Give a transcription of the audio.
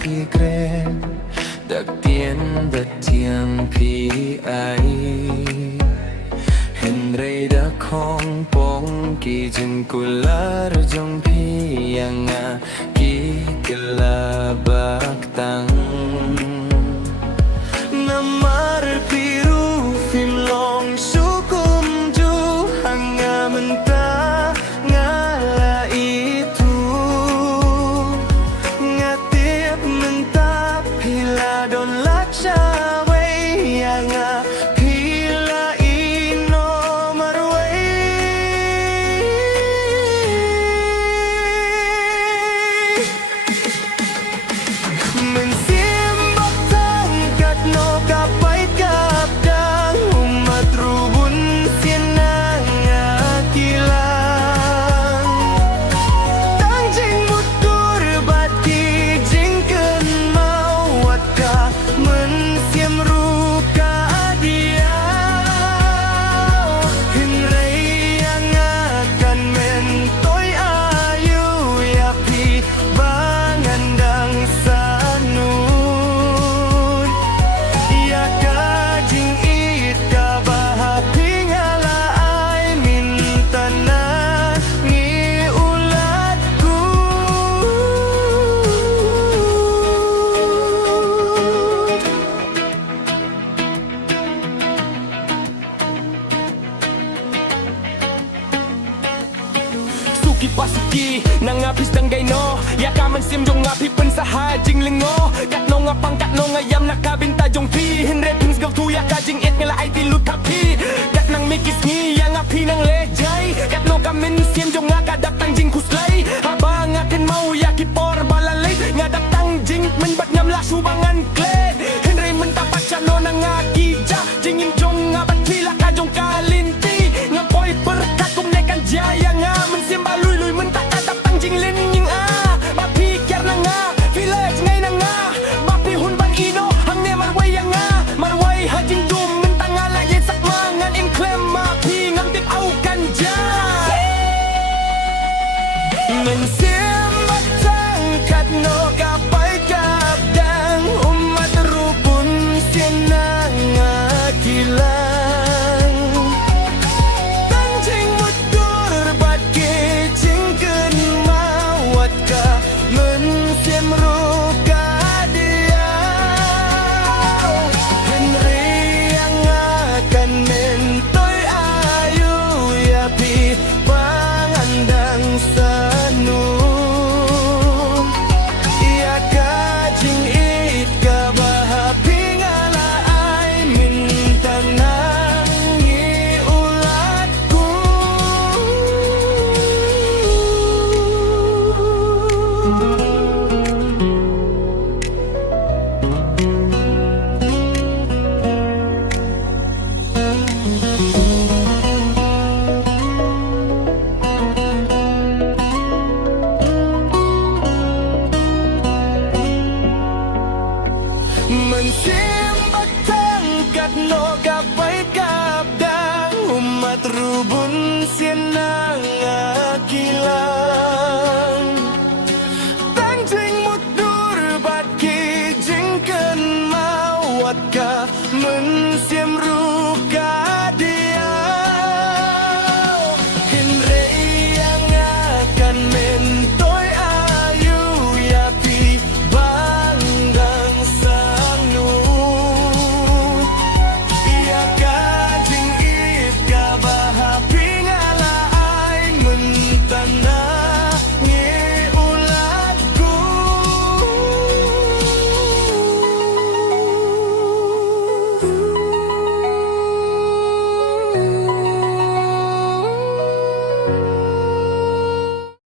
pi kren dak tien dat tiang pi ai Hen rei da kong pong ki jin kular jong pi yang a ki kelabak tang Namar piru film long sukum ju hanga menta ngala itu ngatip menta pila don lacawe yang a pila ino marwe mensimbak tangkat no kapait kapdang umat rubun sienang akilang tangjing mutur bat ki jingken mawat ka mensiem ruka dia hinrei yang akan mentoy ayu yapi bangandang sanun ya kajing it ka bahaping alaay minta na ngiulatku Suki pasuki nang ngapis tanggay no ya kaman sim jong ngapi pensaha jing lingo kat no ngapang kat no ngayam nakabinta jong pi hinre pings gaw tu ya kajing it ngala ay tilut tapi kat nang mikis ngi yang ngapi nang lejay kat no kamin sim jong ngakadap tang jing kuslay habang akin mau ya kipor balalay ngadap tang jing menbat ngam la subangan kle hinre mentapat chano nang ngakija jingin jong ngabat pila ka jong kalinti ngapoy berkat kum nekan jaya ngamen sim baluy mentak kadap tang jing lin ning a bapi kyar na nga village ngay na nga bapi hun ban ino hang ne marway yang nga marway hajing dum mentang ala ye sak mangan in klem mapi ngam tip au kan ja Mensiem batangkat no kapay kapdang umat rubun sienang akilang tanjing mutur bat ki jingken mawat ka mensiem ruka dia Henry yang akan mentoy ayu yapi pangandang sanun ia kajing it ka bahaping alaay minta nang ngiulatku Mensimbak tangkat no kapay